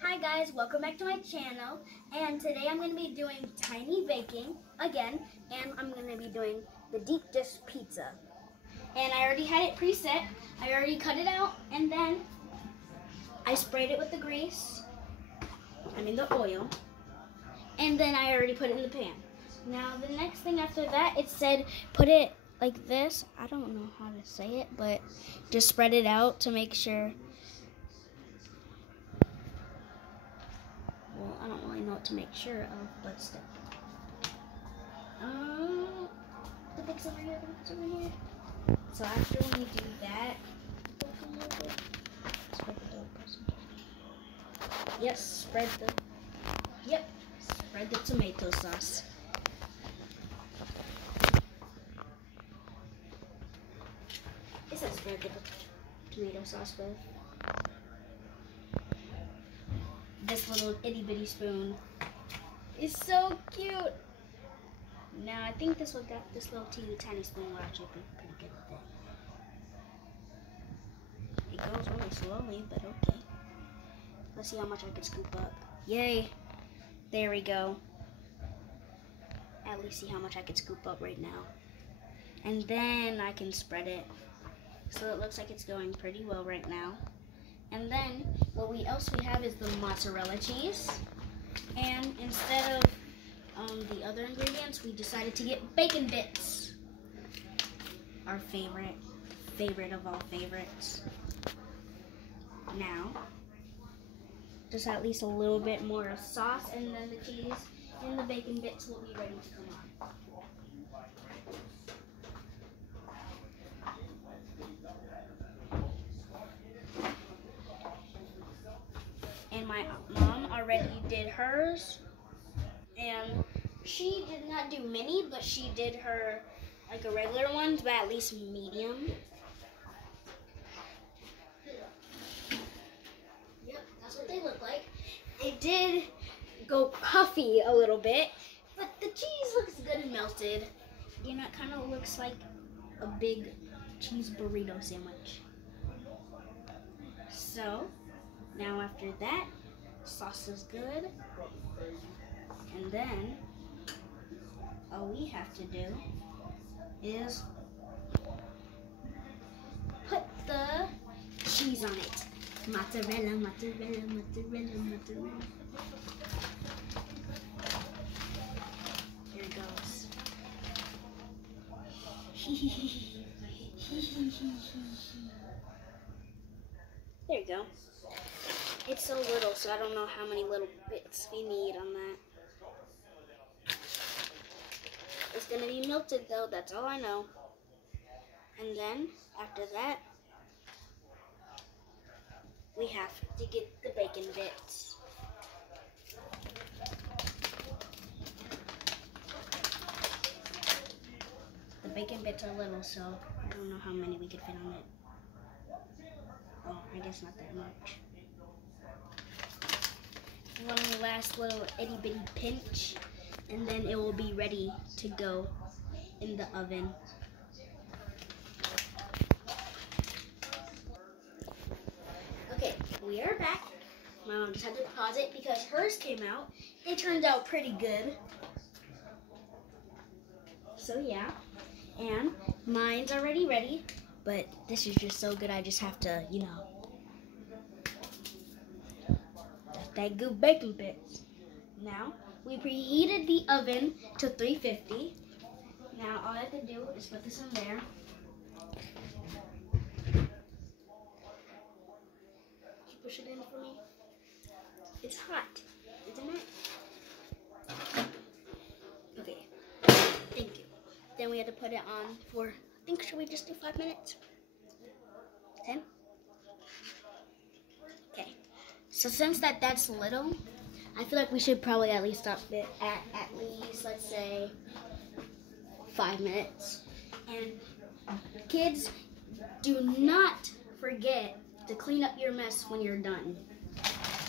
Hi guys, welcome back to my channel, and today I'm going to be doing tiny baking again, and I'm going to be doing the deep dish pizza. And I already had it preset. I already cut it out, and then I sprayed it with the grease, the oil, and then I already put it in the pan. Now the next thing after that, it said put it like this. I don't know how to say it, but just spread it out to make sure. Well, I don't really know what to make sure of, but still. The book's over here, So after we do that, spread the tomato sauce. It says spread the tomato sauce with this little itty bitty spoon. It's so cute. Now I think this little teeny tiny spoon will actually be pretty good with it. It goes really slowly, but okay. Let's see how much I can scoop up. Yay! There we go. At least see how much I can scoop up right now. And then I can spread it. So it looks like it's going pretty well right now. And then what else we have is the mozzarella cheese. And instead of the other ingredients, we decided to get bacon bits. Our favorite of all favorites. Now, just at least a little bit more of sauce, and then the cheese and the bacon bits will be ready to come on. And my mom already did hers, and she did not do mini, but she did her like a regular ones, but at least medium. Yep, that's what they look like. They did go puffy a little bit, but the cheese looks good and melted. You know, it kind of looks like a big cheese burrito sandwich. So, now after that, sauce is good. And then, all we have to do is put the cheese on it. Mozzarella, mozzarella, mozzarella, mozzarella. Here it goes. There you go. It's so little, so I don't know how many little bits we need on that. It's gonna be melted though, that's all I know. And then, after that, we have to get the bacon bits. The bacon bits are little, so I don't know how many we could fit on it. Oh, I guess not that much. One last little itty bitty pinch, and then it will be ready to go in the oven. Okay, we are back. My mom just had to pause it because hers came out. It turned out pretty good. So yeah, and mine's already ready, but this is just so good I just have to, that good bacon bits. Now, we preheated the oven to 350. Now, all I have to do is put this in there. Can you push it in for me? It's hot, isn't it? Okay, thank you. Then we have to put it on for, I think, should we just do 5 minutes? 10? Okay. So since that's little, I feel like we should probably at least stop it at least, let's say, 5 minutes. And kids, do not forget to clean up your mess when you're done.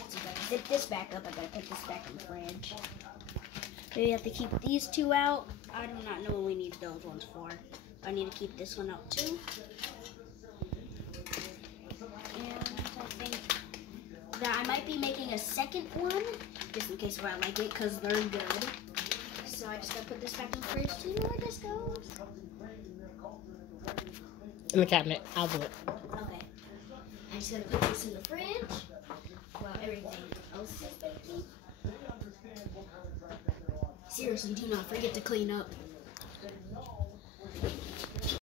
So I gotta zip this back up. I gotta put this back in the fridge. We have to keep these two out. I do not know what we need those ones for. I need to keep this one out too. And I think that I might be making a second one, just in case if I like it, because they're good. So I just gotta put this back in the fridge. Do you know where this goes? In the cabinet. I'll do it. Okay. I just gotta put this in the fridge while everything else is baking. Seriously, do not forget to clean up.